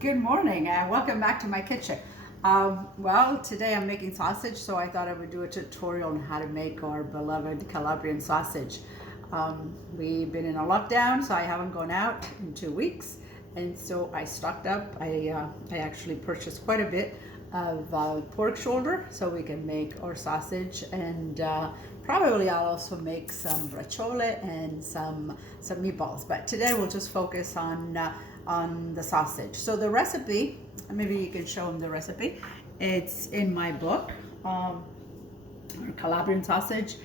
Good morning and welcome back to my kitchen. Well, today I'm making sausage, so I thought I would do a tutorial on how to make our beloved Calabrian sausage. We've been in a lockdown, so I haven't gone out in 2 weeks, and so I stocked up. I actually purchased quite a bit of pork shoulder so we can make our sausage, and probably I'll also make some braciole and some meatballs. But today we'll just focus on the sausage. So the recipe, maybe you can show them the recipe. It's in my book. Calabrian sausage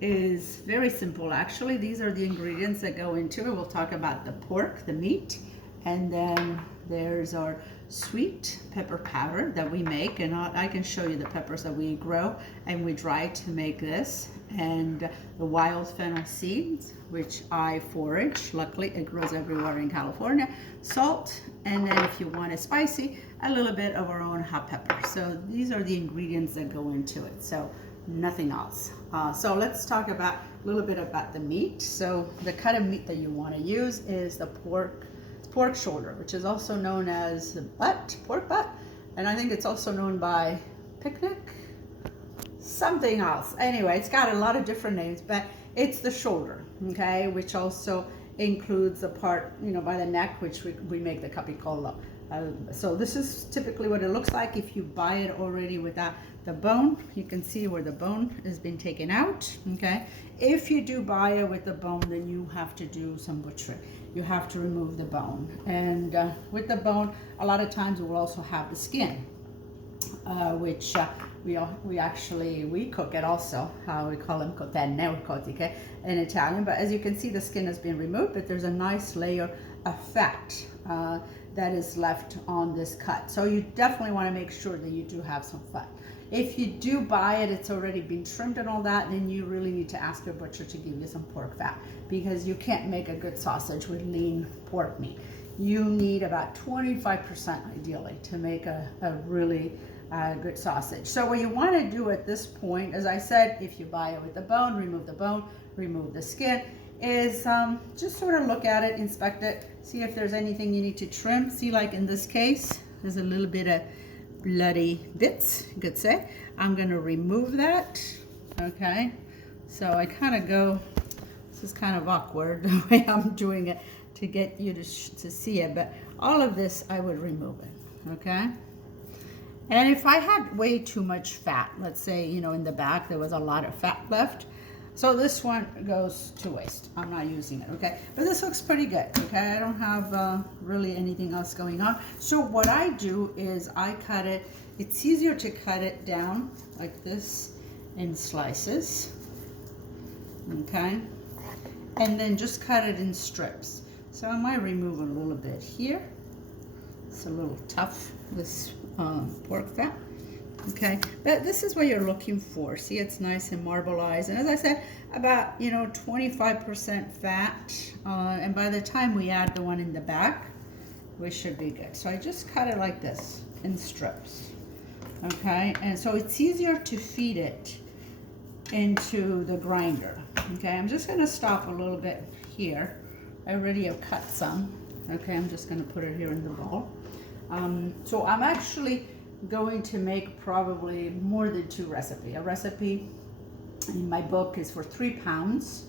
is very simple actually. These are the ingredients that go into it. We'll talk about the pork, the meat, and then there's our sweet pepper powder that we make, and I can show you the peppers that we grow and we dry to make this, and the wild fennel seeds, which I forage. Luckily it grows everywhere in California. Salt, and then if you want it spicy, a little bit of our own hot pepper. So these are the ingredients that go into it, so nothing else. So let's talk about a little bit about the meat. So the cut of meat that you want to use is the pork shoulder, which is also known as the pork butt, and I think it's also known by picnic, something else. Anyway, it's got a lot of different names, but it's the shoulder, okay, which also includes the part, by the neck, which we make the capicola. So this is typically what it looks like. If you buy it already without the bone, you can see where the bone has been taken out, okay? If you do buy it with the bone, then you have to do some butchery. You have to remove the bone. And with the bone, a lot of times we'll also have the skin, which we cook it also. We call them cotenne or cotiche in Italian. But as you can see, the skin has been removed, but there's a nice layer of fat that is left on this cut. So you definitely want to make sure that you do have some fat. If you do buy it, it's already been trimmed and all that, then you really need to ask your butcher to give you some pork fat, because you can't make a good sausage with lean pork meat. You need about 25% ideally to make a really good sausage. So what you want to do at this point, as I said, if you buy it with the bone, remove the skin, is just sort of look at it, inspect it, see if there's anything you need to trim. See, like in this case, there's a little bit of bloody bits, you could say. I'm going to remove that, okay? So I kind of go, this is kind of awkward the way I'm doing it to get you to see it, but all of this I would remove it, okay? And if I had way too much fat, let's say, in the back there was a lot of fat left, so this one goes to waste. I'm not using it, okay? But this looks pretty good, okay? I don't have really anything else going on. So what I do is I cut it. It's easier to cut it down like this in slices, okay? And then just cut it in strips. So I might remove a little bit here. It's a little tough, this pork fat. Okay, but this is what you're looking for. See, it's nice and marbleized, and as I said, about 25% fat, and by the time we add the one in the back, we should be good. So I just cut it like this in strips, okay? And so it's easier to feed it into the grinder, okay? I'm just gonna stop a little bit here. I already have cut some, okay? I'm just gonna put it here in the bowl. So I'm actually going to make probably more than two recipes. A recipe in my book is for 3 pounds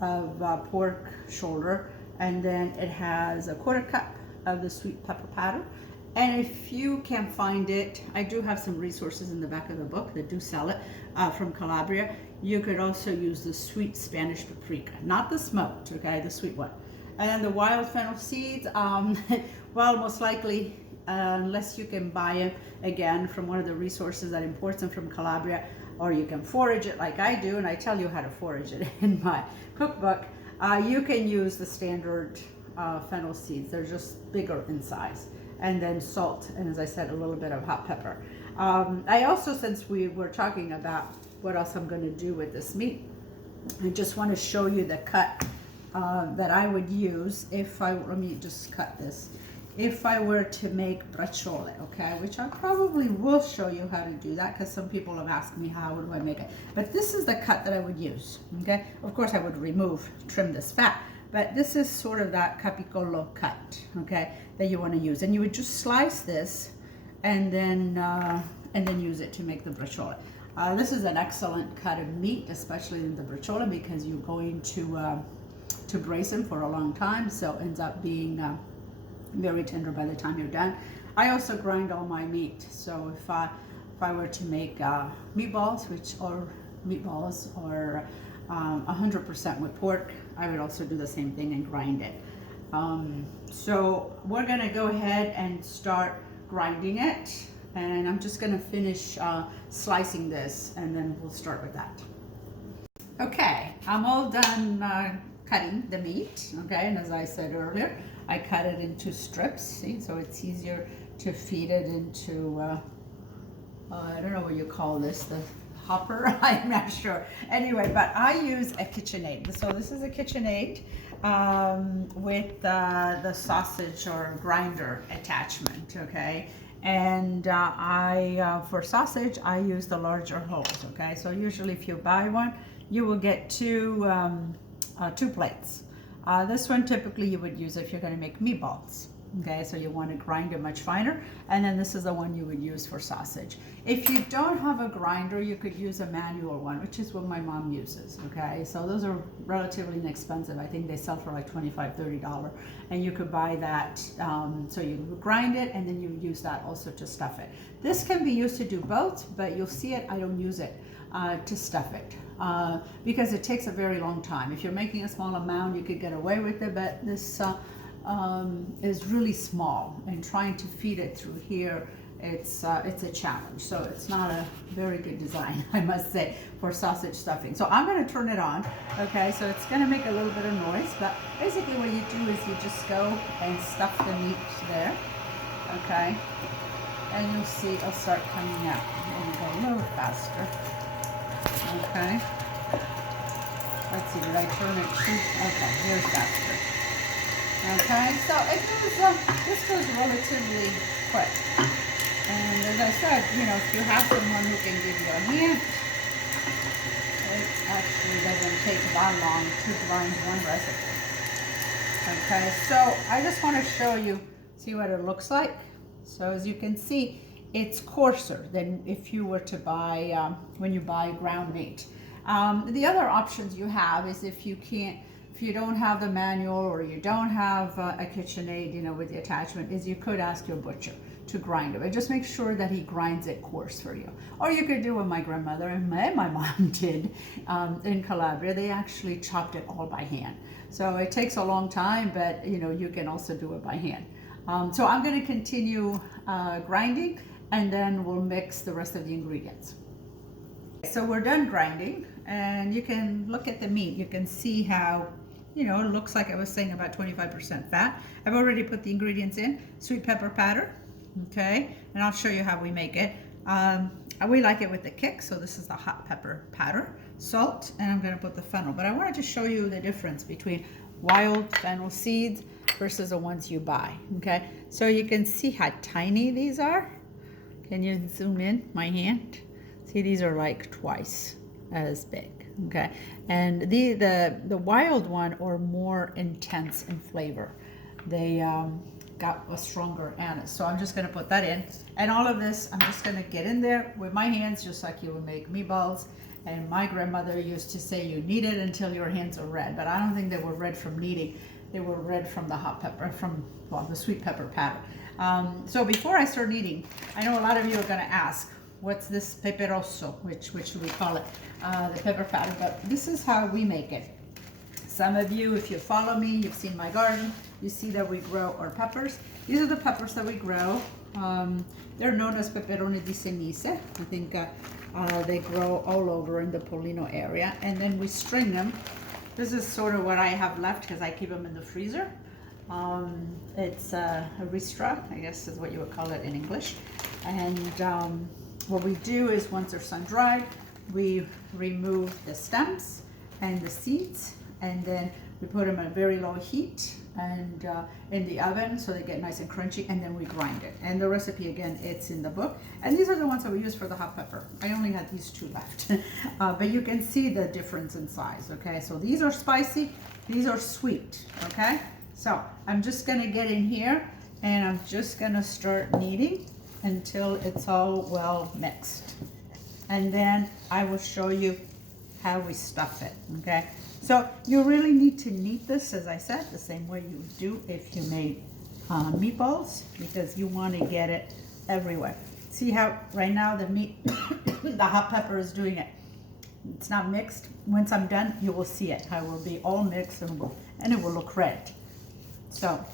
of pork shoulder, and then it has a 1/4 cup of the sweet pepper powder. And if you can find it, I do have some resources in the back of the book that do sell it from Calabria. You could also use the sweet Spanish paprika, not the smoked, okay, the sweet one. And then the wild fennel seeds, well, most likely, unless you can buy it again from one of the resources that imports them from Calabria, or you can forage it like I do, and I tell you how to forage it in my cookbook. You can use the standard fennel seeds. They're just bigger in size. And then salt, and as I said, a little bit of hot pepper. I also, since we were talking about what else I'm going to do with this meat, I just want to show you the cut that I would use if let me just cut this. If I were to make braciole, okay, which I probably will show you how to do that, because some people have asked me how do I make it. But this is the cut that I would use, okay? Of course I would trim this fat, but this is sort of that capicolo cut, okay, that you want to use. And you would just slice this and then use it to make the braciole. This is an excellent cut of meat, especially in the braciole, because you're going to braise them for a long time, so it ends up being very tender by the time you're done. I also grind all my meat, so if I were to make meatballs, or 100% with pork, I would also do the same thing and grind it. So we're gonna go ahead and start grinding it, and I'm just gonna finish slicing this, and then we'll start with that. Okay, I'm all done cutting the meat, okay, and as I said earlier, I cut it into strips, see, so it's easier to feed it into, I don't know what you call this, the hopper, I'm not sure. Anyway, but I use a KitchenAid. So this is a KitchenAid with the sausage or grinder attachment, okay? And for sausage, I use the larger holes, okay? So usually if you buy one, you will get two plates. This one typically you would use if you're gonna make meatballs. Okay, so you want to grind it much finer, and then this is the one you would use for sausage. If you don't have a grinder, you could use a manual one, which is what my mom uses, okay? So those are relatively inexpensive. I think they sell for like $25, $30, and you could buy that, so you grind it, and then you use that also to stuff it. This can be used to do both, but you'll see it, I don't use it to stuff it, because it takes a very long time. If you're making a small amount, you could get away with it, but this is really small, and trying to feed it through here, it's a challenge. So it's not a very good design, I must say, for sausage stuffing. So I'm going to turn it on, okay? So it's going to make a little bit of noise, but basically what you do is you just go and stuff the meat there, okay? And you'll see it'll start coming out. And go a little faster, okay? Let's see, did I turn it too? Okay, here's faster. Okay, so this goes relatively quick. And as I said, you know, if you have someone who can give you a hand, it actually doesn't take that long to grind one recipe. Okay, so I just want to show you, see what it looks like. So as you can see, it's coarser than if you were to buy, when you buy ground meat. The other options you have is if you don't have the manual, or you don't have a KitchenAid, you know, with the attachment, is you could ask your butcher to grind it. But just make sure that he grinds it coarse for you. Or you could do what my grandmother and my mom did in Calabria. They actually chopped it all by hand. So it takes a long time, but you know, you can also do it by hand. So I'm going to continue grinding, and then we'll mix the rest of the ingredients. So we're done grinding, and you can look at the meat. You can see how, you know, it looks like I was saying about 25% fat. I've already put the ingredients in. Sweet pepper powder, okay? And I'll show you how we make it. We like it with the kick, so this is the hot pepper powder. Salt, and I'm gonna put the fennel. But I wanted to show you the difference between wild fennel seeds versus the ones you buy, okay? So you can see how tiny these are. Can you zoom in my hand? See, these are like twice as big. Okay, and the wild one are more intense in flavor. They got a stronger anise. So I'm just going to put that in, and all of this I'm just going to get in there with my hands, just like you would make meatballs. And my grandmother used to say you knead it until your hands are red, but I don't think they were red from kneading. They were red from the hot pepper, the sweet pepper powder. So before I start kneading, I know a lot of you are going to ask, what's this pepe rosso, which we call it, the pepper powder, but this is how we make it. Some of you, if you follow me, you've seen my garden, you see that we grow our peppers. These are the peppers that we grow. They're known as peperoni di Cenice. I think they grow all over in the Polino area, and then we string them. This is sort of what I have left because I keep them in the freezer. It's a ristra, I guess is what you would call it in English. And what we do is, once they're sun-dried, we remove the stems and the seeds, and then we put them at very low heat and in the oven so they get nice and crunchy, and then we grind it. And the recipe, again, it's in the book. And these are the ones that we use for the hot pepper. I only had these two left, but you can see the difference in size, okay? So these are spicy. These are sweet, okay? So I'm just gonna get in here and I'm just gonna start kneading until it's all well mixed. And then I will show you how we stuff it, okay? So you really need to knead this, as I said, the same way you would do if you made meatballs, because you want to get it everywhere. See how right now the meat, the hot pepper is doing it. It's not mixed. Once I'm done, you will see it. I will be all mixed and it will look red. So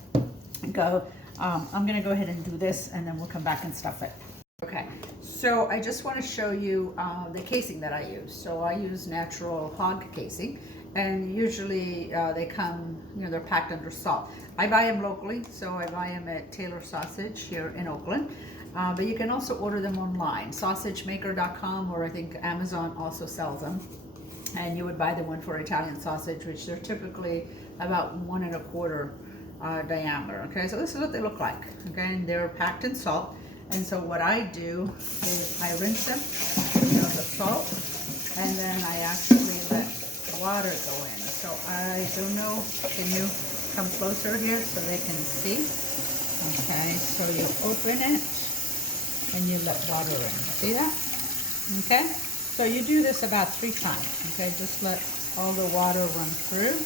I'm gonna go ahead and do this and then we'll come back and stuff it. Okay, so I just want to show you the casing that I use. So I use natural hog casing, and usually they come, they're packed under salt. I buy them locally, so I buy them at Taylor Sausage here in Oakland. But you can also order them online, sausagemaker.com, or I think Amazon also sells them. And you would buy the one for Italian sausage, which they're typically about 1 1/4 diameter. Okay, so this is what they look like. Okay, and they're packed in salt. And so what I do is I rinse them, the salt, and then I actually let water go in. So I don't know, can you come closer here so they can see? Okay, so you open it and you let water in. See that? Okay, so you do this about 3 times. Okay, just let all the water run through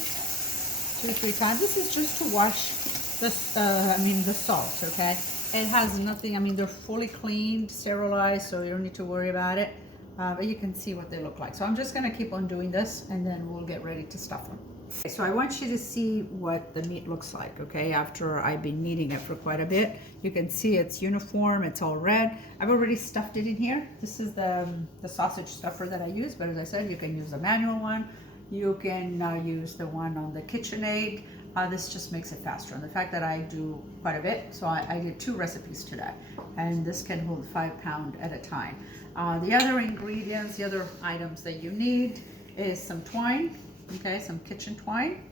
2-3 times. This is just to wash the salt. Okay. It has nothing, they're fully cleaned, sterilized, so you don't need to worry about it. But you can see what they look like. So I'm just gonna keep on doing this and then we'll get ready to stuff them. Okay, so I want you to see what the meat looks like, okay? After I've been kneading it for quite a bit. You can see it's uniform, it's all red. I've already stuffed it in here. This is the sausage stuffer that I use, but as I said, you can use a manual one. You can use the one on the KitchenAid. This just makes it faster. And the fact that I do quite a bit, so I did 2 recipes today. And this can hold 5 pounds at a time. The other ingredients, the other items that you need is some twine, okay, some kitchen twine.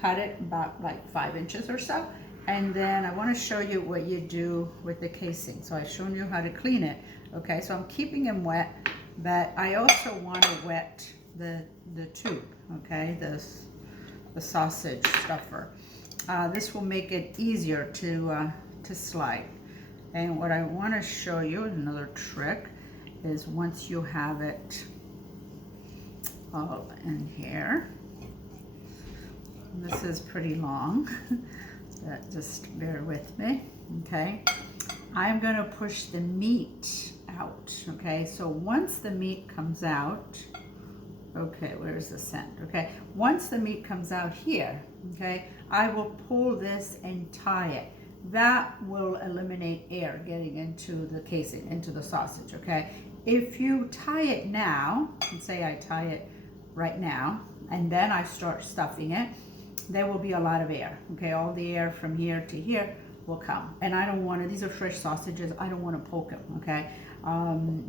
Cut it about like 5 inches or so. And then I want to show you what you do with the casing. So I've shown you how to clean it, okay? So I'm keeping them wet, but I also want to wet the tube, okay, the sausage stuffer. This will make it easier to slide. And what I want to show you, another trick, is once you have it all in here, this is pretty long, but just bear with me, okay? I'm going to push the meat out, okay? So once the meat comes out, okay, where's the scent? Okay, once the meat comes out here, okay, I will pull this and tie it. That will eliminate air getting into the casing, into the sausage, okay? If you tie it now, and say I tie it right now, and then I start stuffing it, there will be a lot of air, okay? All the air from here to here will come. And I don't want to, these are fresh sausages, I don't want to poke them, okay?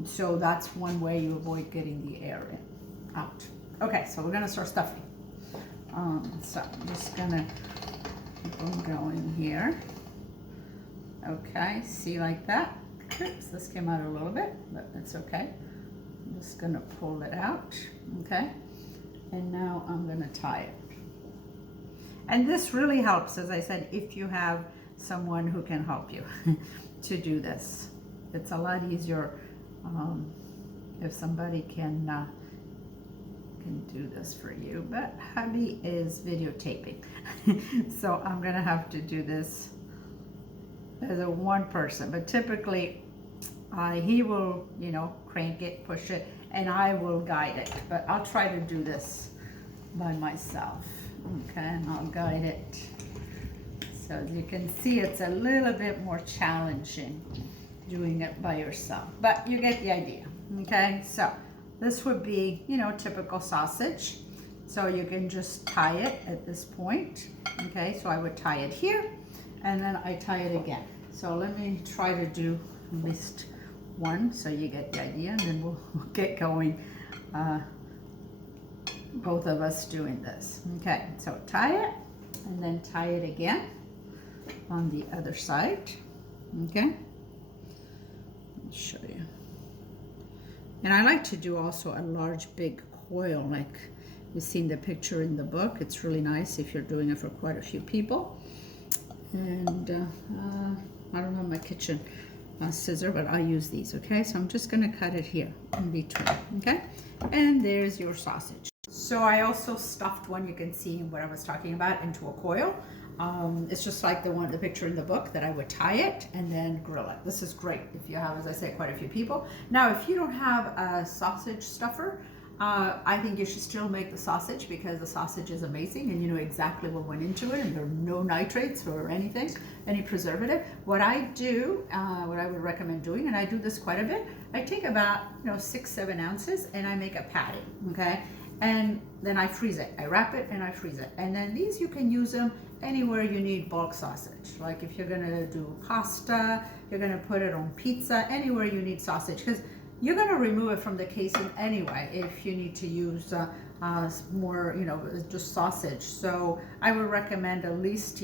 So that's one way you avoid getting the air in. Out. Okay, so we're gonna start stuffing. So I'm just gonna keep on going here. Okay, see, like that. Oops, this came out a little bit, but it's okay. I'm just gonna pull it out, okay? And now I'm gonna tie it. And this really helps, as I said, if you have someone who can help you to do this. It's a lot easier if somebody can do this for you, but hubby is videotaping. So I'm gonna have to do this as a one person, but typically he will, crank it, push it, and I will guide it, but I'll try to do this by myself, okay? And I'll guide it. So as you can see, it's a little bit more challenging doing it by yourself, but you get the idea, okay? So this would be, typical sausage. So you can just tie it at this point, okay? So I would tie it here, and then I tie it again. So let me try to do at least one so you get the idea, and then we'll get going, both of us doing this. Okay, so tie it, and then tie it again on the other side, okay? Let me show you. And I like to do also a large big coil, like, You've seen the picture in the book. It's really nice if you're doing it for quite a few people. And I don't have my kitchen scissor, but I use these, okay? So I'm just gonna cut it here in between, okay? And there's your sausage. So I also stuffed one, you can see what I was talking about, into a coil. It's just like the picture in the book, that I would tie it and then grill it. This is great if you have, as I say, quite a few people. Now, if you don't have a sausage stuffer, I think you should still make the sausage, because the sausage is amazing and you know exactly what went into it, and there are no nitrates or anything, any preservative. What I do, what I would recommend doing, and I do this quite a bit, I take about 6-7 ounces and I make a patty, okay? And then I freeze it. I wrap it and I freeze it. And then these, you can use them anywhere you need bulk sausage. Like if you're gonna do pasta, you're gonna put it on pizza, anywhere you need sausage, because you're gonna remove it from the casing anyway if you need to use more, just sausage. So I would recommend at least,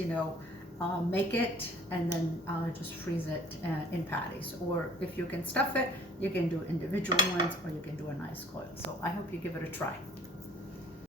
make it and then just freeze it in patties. Or if you can stuff it, you can do individual ones, or you can do a nice coil. So I hope you give it a try.